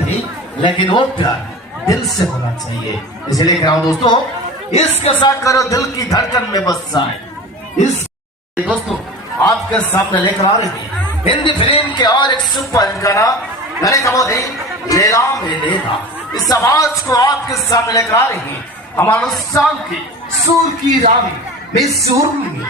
नहीं, लेकिन वो प्यार दिल से होना चाहिए। इसलिए कह रहा हूं दोस्तों, इश्क सा करो दिल की धड़कन में बस जाए। इस दोस्तों आपके सामने लेकर आ रही है हिंदी फिल्म के और एक सुपर गाना गाने का बोल लेला में लेला। इस आवाज को आपके सामने लेकर आ रही है हमारे साल की सुर की रानी मिस उर्मी।